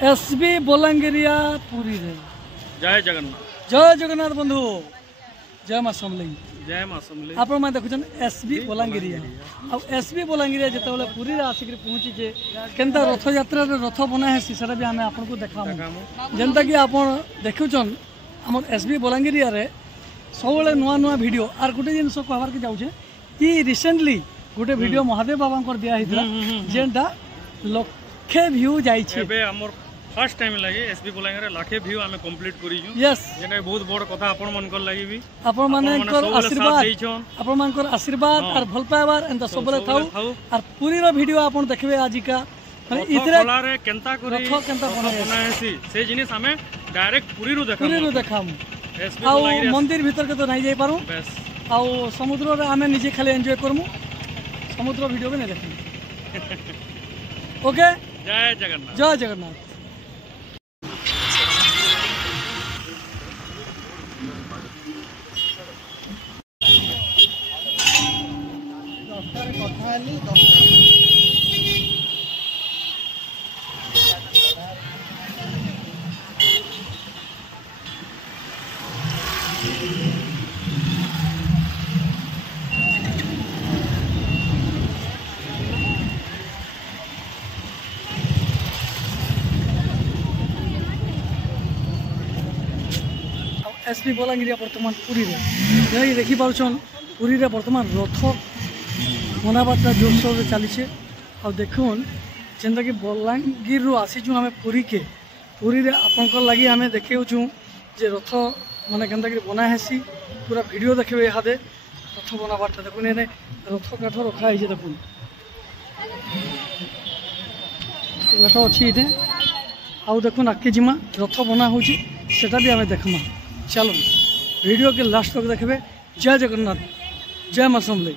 SB बलांगिरिया Puri रे जय जगन्नाथ बंधु जय मां समलेई आप देखुन एसबी बलांगिरिया एसबी बलांगिरिया जिते पुरी आसिक पहुँची जे केनता रथ यात्रा रथ बना है सीसा भी आम आपको देखा जेनता कि आप देखुन आम एसबी बलांगिरिया रे सब नुआ नुआ वीडियो आर गोटे जिन कहबार के जाऊे कि रिसेंटली गोटे वीडियो महादेव बाबा दिया जेनटा लक्षे व्यू जाइए फर्स्ट टाइम लगे एसबी बलांगिर लाखे व्यू आमे कंप्लीट करियो यस जेने बहुत बड़ कथा आपन मन कर लागि भी आपन मानकर आशीर्वाद और भल पाइबार एंड सबले थाउ और पूरी रो वीडियो आपन देखबे आजि का माने इतरे रे केनता करी रथ केनता बनाएसी से जिनिस आमे डायरेक्ट पूरी रो देखाम एसबी बलांगिर मंदिर भीतर के तो नहीं जाई पारू बस आ समुद्र रे आमे निजे खाली एन्जॉय करमु समुद्र वीडियो भी नहीं देखी ओके जय जगन्नाथ जय जगन्नाथ एसपी बलांगिरिया बर्तमान पुरी रे देखी पार्छन पुरी रे बर्तमान रथ मनाबाटा जोरसोर से चली आ देखुन जेनता कि बलांगीर रु आसीचु आम पुरी के पुरी रे आपनकर लगी आम देखु जे रथ माने केनता कि बना हेसी पूरा वीडियो देखबे इहादे रथ बनाबाटा देखुन एने रथ काठ रखा है देखुन काठ अच्छी इटे आउ देखुन आके जिमा रथ बना होची सेटा भी आम देखमा चलो वीडियो के लास्ट तक देखबे जय जगन्नाथ जय मां समलेई